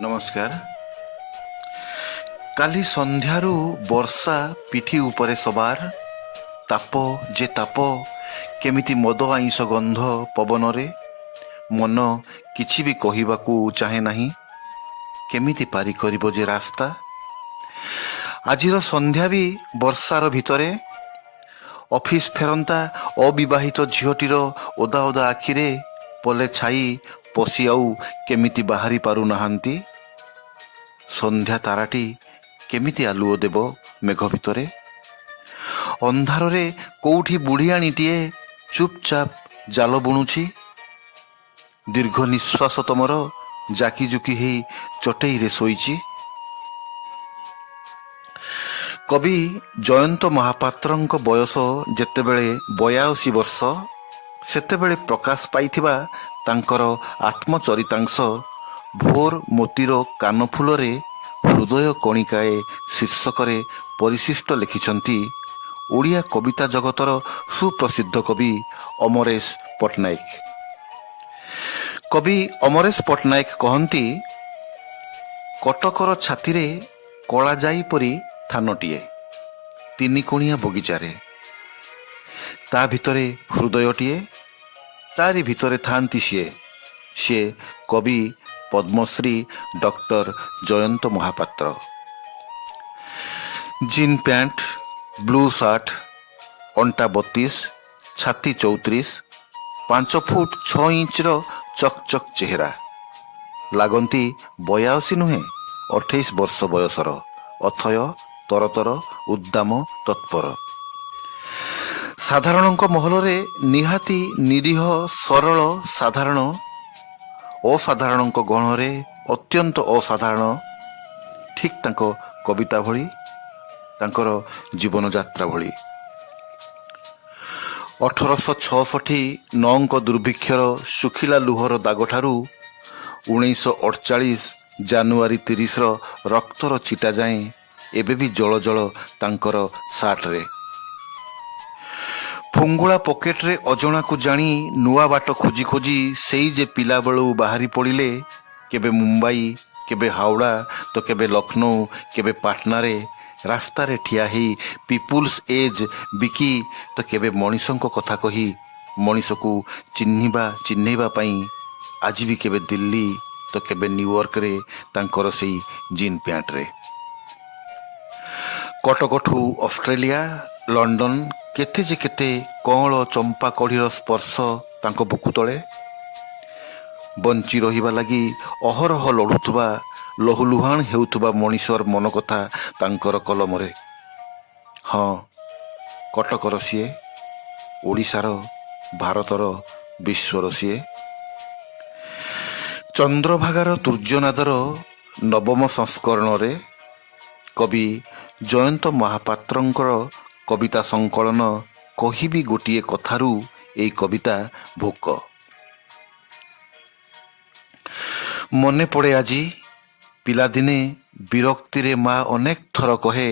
ନମସ୍କାର। କାଲି ସନ୍ଧ୍ୟାରୁ ବର୍ଷା ପିଠି ଉପରେ ସବାର, ତାପ ଯେ ତାପ, କେମିତି ମଦ ଆଇଁଷ ଗନ୍ଧ ପବନରେ। ମନ କିଛି ବି କହିବାକୁ ଚାହେଁ ନାହିଁ, କେମିତି ପାରି କରିବ ଯେ ରାସ୍ତା। ଆଜିର ସନ୍ଧ୍ୟା ବି ବର୍ଷାର ଭିତରେ, ଅଫିସ ଫେରନ୍ତା ଅବିବାହିତ ଝିଅଟିର ଓଦା ଓଦା ଆଖିରେ ପଲେ ଛାଇ ପଶି ଆଉ କେମିତି ବାହାରି ପାରୁନାହାନ୍ତି। ସନ୍ଧ୍ୟା ତାରାଟି କେମିତି ଆଲୁଅ ଦେବ ମେଘ ଭିତରେ। ଅନ୍ଧାରରେ କୋଉଠି ବୁଢ଼ିଆଣୀଟିଏ ଚୁପଚାପ ଜାଲ ବୁଣୁଛି। ଦୀର୍ଘ ନିଶ୍ୱାସ ତମର ଜାକିଜୁକି ହେଇ ଚଟେଇରେ ଶୋଇଛି। କବି ଜୟନ୍ତ ମହାପାତ୍ରଙ୍କ ବୟସ ଯେତେବେଳେ 82 ବର୍ଷ, ସେତେବେଳେ ପ୍ରକାଶ ପାଇଥିବା ତାଙ୍କର ଆତ୍ମଚରିତାଂଶ ଭୋର ମୋତିର କାନଫୁଲରେ ହୃଦୟ କଣିକାଏ ଶୀର୍ଷକରେ ପରିଶିଷ୍ଟ ଲେଖିଛନ୍ତି ଓଡ଼ିଆ କବିତା ଜଗତର ସୁପ୍ରସିଦ୍ଧ କବି ଅମରେଶ ପଟ୍ଟନାୟକ। କବି ଅମରେଶ ପଟ୍ଟନାୟକ କହନ୍ତି, କଟକର ଛାତିରେ କଳାଜାଇ ପରି ଥାନଟିଏ, ତିନିକୋଣିଆ ବଗିଚାରେ। ତା ଭିତରେ ହୃଦୟଟିଏ, ତାରି ଭିତରେ ଥାନ୍ତି ସିଏ କବି Padmashri doctor Jayanta Mahapatra. Jean pant, blue shirt, ଅଣ୍ଟା 32, ଛାତି 34, 5 ଫୁଟ 6 ଇଞ୍ଚର ଚକ୍ ଚକ୍ ଚେହେରା। ଲାଗନ୍ତି 82 ନୁହେଁ, 28 ବର୍ଷ ବୟସର, ଅଥୟ, ତରତର, ଉଦ୍ଦାମ, ତତ୍ପର। ସାଧାରଣଙ୍କ ମହଲରେ ନିହାତି ନିରୀହ, ସରଳ, ସାଧାରଣ। ଅସାଧାରଣଙ୍କ ଗଣରେ ଅତ୍ୟନ୍ତ ଅସାଧାରଣ, ଠିକ୍ ତାଙ୍କ କବିତା ଭଳି, ତାଙ୍କର ଜୀବନଯାତ୍ରା ଭଳି। 1866 ଦୁର୍ଭିକ୍ଷର ଶୁଖିଲା ଲୁହର ଦାଗଠାରୁ 1948 ଜାନୁଆରୀ 30ର ରକ୍ତର ଛିଟା ଯାଏଁ ଏବେ ବି ଜଳ ଜଳ ତାଙ୍କର ସାର୍ଟରେ। ଫୁଙ୍ଗୁଳା ପକେଟରେ ଅଜଣାକୁ ଜାଣି ନୂଆ ବାଟ ଖୋଜି ଖୋଜି ସେଇ ଯେ ପିଲାବେଳୁ ବାହାରି ପଡ଼ିଲେ, କେବେ ମୁମ୍ବାଇ, କେବେ ହାଓଡ଼ା, ତ କେବେ ଲକ୍ଷ୍ନୌ, କେବେ ପାଟନାରେ ରାସ୍ତାରେ ଠିଆ ହେଇ ପିପୁଲ୍ସ ଏଜ୍ ବିକି, ତ କେବେ ମଣିଷଙ୍କ କଥା କହି ମଣିଷକୁ ଚିହ୍ନେଇବା ପାଇଁ ଆଜି ବି କେବେ ଦିଲ୍ଲୀ, ତ କେବେ ନ୍ୟୁୟର୍କରେ ତାଙ୍କର ସେଇ ଜିନ୍ ପ୍ୟାଣ୍ଟରେ। କଟକଠୁ ଅଷ୍ଟ୍ରେଲିଆ, ଲଣ୍ଡନ, କେତେ ଯେ କେତେ କଅଁଳ ଚମ୍ପା କଢ଼ିର ସ୍ପର୍ଶ ତାଙ୍କ ବୁକୁ ତଳେ। ବଞ୍ଚି ରହିବା ଲାଗି ଅହରହ ଲଢ଼ୁଥିବା, ଲହୁଲୁହାଣ ହେଉଥିବା ମଣିଷର ମନ କଥା ତାଙ୍କର କଲମରେ। ହଁ, କଟକର ସିଏ, ଓଡ଼ିଶାର, ଭାରତର, ବିଶ୍ୱର ସିଏ। ଚନ୍ଦ୍ରଭାଗାର ତୂର୍ଯ୍ୟନାଦର ନବମ ସଂସ୍କରଣରେ କବି ଜୟନ୍ତ ମହାପାତ୍ରଙ୍କର କବିତା ସଂକଳନ କହିବି ଗୋଟିଏ କଥାରୁ ଏଇ କବିତା ଭୋକ। ମନେ ପଡ଼େ ଆଜି ପିଲାଦିନେ ବିରକ୍ତିରେ ମା ଅନେକ ଥର କହେ,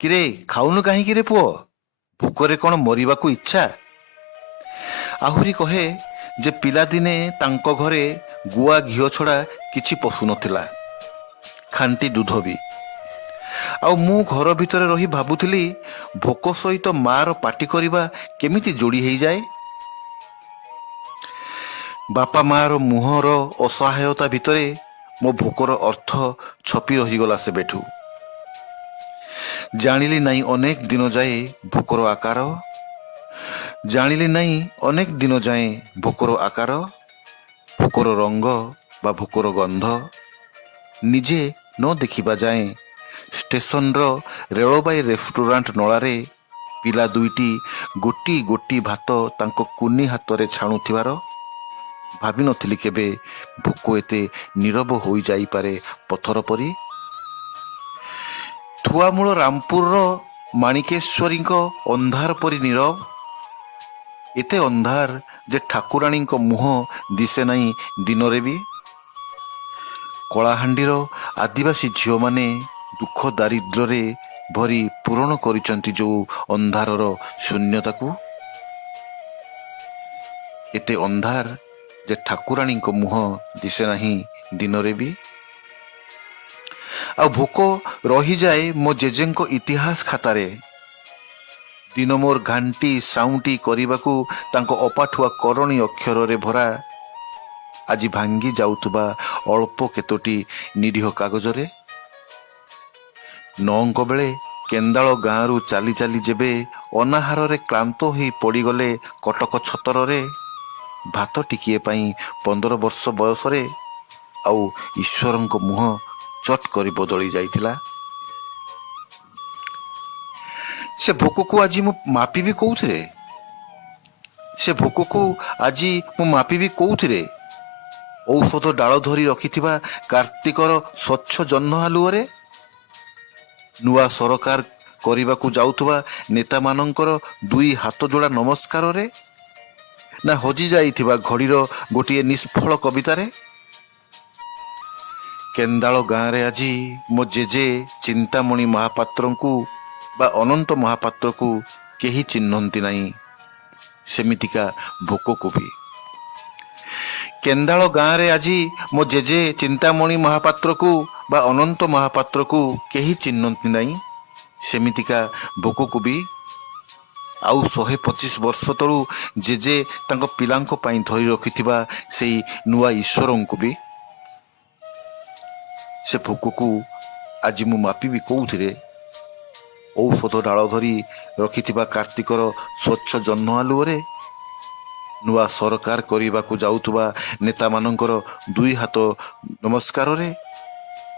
କିରେ ଖାଉନୁ କାହିଁକିରେ ପୁଅ, ଭୋକରେ କ'ଣ ମରିବାକୁ ଇଚ୍ଛା? ଆହୁରି କହେ ଯେ ପିଲାଦିନେ ତାଙ୍କ ଘରେ ଗୁଆ ଘିଅ ଛଡ଼ା କିଛି ପଶୁନଥିଲା, ଖାଣ୍ଟି ଦୁଧ ବି। ଆଉ ମୁଁ ଘର ଭିତରେ ରହି ଭାବୁଥିଲି, ଭୋକ ସହିତ ମାର ପାଟି କରିବା କେମିତି ଯୋଡ଼ି ହେଇଯାଏ। ବାପା ମାର ମୁହଁର ଅସହାୟତା ଭିତରେ ମୋ ଭୋକର ଅର୍ଥ ଛପି ରହିଗଲା ସେବେଠୁ। ଜାଣିଲି ନାହିଁ ଅନେକ ଦିନ ଯାଏ ଭୋକର ଆକାର, ଜାଣିଲି ନାହିଁ ଅନେକ ଦିନ ଯାଏଁ ଭୋକର ଆକାର, ଭୋକର ରଙ୍ଗ ବା ଭୋକର ଗନ୍ଧ। ନିଜେ ନ ଦେଖିବା ଯାଏଁ ଷ୍ଟେସନର ରେଳବାଇ ରେଷ୍ଟୁରାଣ୍ଟ ନଳାରେ ପିଲା ଦୁଇଟି ଗୋଟି ଗୋଟି ଭାତ ତାଙ୍କ କୁନି ହାତରେ ଛାଣୁଥିବାର ଭାବିନଥିଲି କେବେ ଭୋକ ଏତେ ନୀରବ ହୋଇଯାଇପାରେ ପଥର ପରି। ଥୁଆମୂଳ ରାମପୁରର ମାଣିକେଶ୍ୱରୀଙ୍କ ଅନ୍ଧାର ପରି ନୀରବ, ଏତେ ଅନ୍ଧାର ଯେ ଠାକୁରାଣୀଙ୍କ ମୁହଁ ଦିଶେ ନାହିଁ ଦିନରେ ବି। କଳାହାଣ୍ଡିର ଆଦିବାସୀ ଝିଅମାନେ ଦୁଃଖ ଦାରିଦ୍ର୍ୟରେ ଭରି ପୂରଣ କରିଛନ୍ତି ଯେଉଁ ଅନ୍ଧାରର ଶୂନ୍ୟତାକୁ, ଏତେ ଅନ୍ଧାର ଯେ ଠାକୁରାଣୀଙ୍କ ମୁହଁ ଦିଶେ ନାହିଁ ଦିନରେ ବି। ଆଉ ଭୋକ ରହିଯାଏ ମୋ ଜେଜେଙ୍କ ଇତିହାସ ଖାତାରେ। ଦିନ ମୋର ଘାଣ୍ଟି ସାଉଁଟି କରିବାକୁ ତାଙ୍କ ଅପାଠୁଆ କରଣୀ ଅକ୍ଷରରେ ଭରା ଆଜି ଭାଙ୍ଗି ଯାଉଥିବା ଅଳ୍ପ କେତୋଟି ନିରୀହ କାଗଜରେ। ନଅଙ୍କ ବେଳେ କେନ୍ଦାଳ ଗାଁରୁ ଚାଲି ଚାଲି ଯେବେ ଅନାହାରରେ କ୍ଳାନ୍ତ ହୋଇ ପଡ଼ିଗଲେ କଟକ ଛତରରେ, ଭାତ ଟିକିଏ ପାଇଁ 15 ବର୍ଷ ବୟସରେ ଆଉ ଈଶ୍ୱରଙ୍କ ମୁହଁ ଚଟ୍ କରି ବଦଳି ଯାଇଥିଲା। ସେ ଭୋକକୁ ଆଜି ମୁଁ ମାପିବି କୋଉଥିରେ? ସେ ଭୋକକୁ ଆଜି ମୁଁ ମାପିବି କୋଉଥିରେ? ଔଷଧ ଡାଳ ଧରି ରଖିଥିବା କାର୍ତ୍ତିକର ସ୍ୱଚ୍ଛ ଜହ୍ନ ଆଲୁଅରେ? ନୂଆ ସରକାର କରିବାକୁ ଯାଉଥିବା ନେତାମାନଙ୍କର 2 ହାତ ଯୋଡ଼ା ନମସ୍କାରରେ? ନା ହଜି ଯାଇଥିବା ଘଡ଼ିର ଗୋଟିଏ ନିଷ୍ଫଳ କବିତାରେ? କେନ୍ଦାଳ ଗାଁରେ ଆଜି ମୋ ଜେଜେ ଚିନ୍ତାମଣି ମହାପାତ୍ରଙ୍କୁ ବା ଅନନ୍ତ ମହାପାତ୍ରକୁ କେହି ଚିହ୍ନନ୍ତି ନାହିଁ, ସେମିତିକା ଭୋକକୁ ବି। କେନ୍ଦାଳ ଗାଁରେ ଆଜି ମୋ ଜେଜେ ଚିନ୍ତାମଣି ମହାପାତ୍ରକୁ ବା ଅନନ୍ତ ମହାପାତ୍ରକୁ କେହି ଚିହ୍ନନ୍ତି ନାହିଁ, ସେମିତିକା ଭୋକକୁ ବି। ଆଉ 125 ବର୍ଷ ତଳୁ ଜେଜେ ତାଙ୍କ ପିଲାଙ୍କ ପାଇଁ ଧରି ରଖିଥିବା ସେଇ ନୂଆ ଈଶ୍ୱରଙ୍କୁ ବି। ସେ ଭୋକକୁ ଆଜି ମୁଁ ମାପିବି କୋଉଥିରେ? ଔଷଧ ଡାଳ ଧରି ରଖିଥିବା କାର୍ତ୍ତିକର ସ୍ୱଚ୍ଛ ଜହ୍ନ ଆଲୁଅରେ? ନୂଆ ସରକାର କରିବାକୁ ଯାଉଥିବା ନେତାମାନଙ୍କର 2 ହାତ ନମସ୍କାରରେ?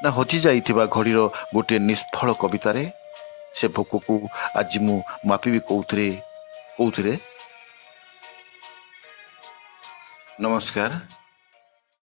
ନା ହଜି ଯାଇଥିବା ଘଡ଼ିର ଗୋଟିଏ ନିଷ୍ଫଳ କବିତାରେ? ସେ ଭୋକକୁ ଆଜି ମୁଁ ମାପିବି କୋଉଥିରେ? ନମସ୍କାର।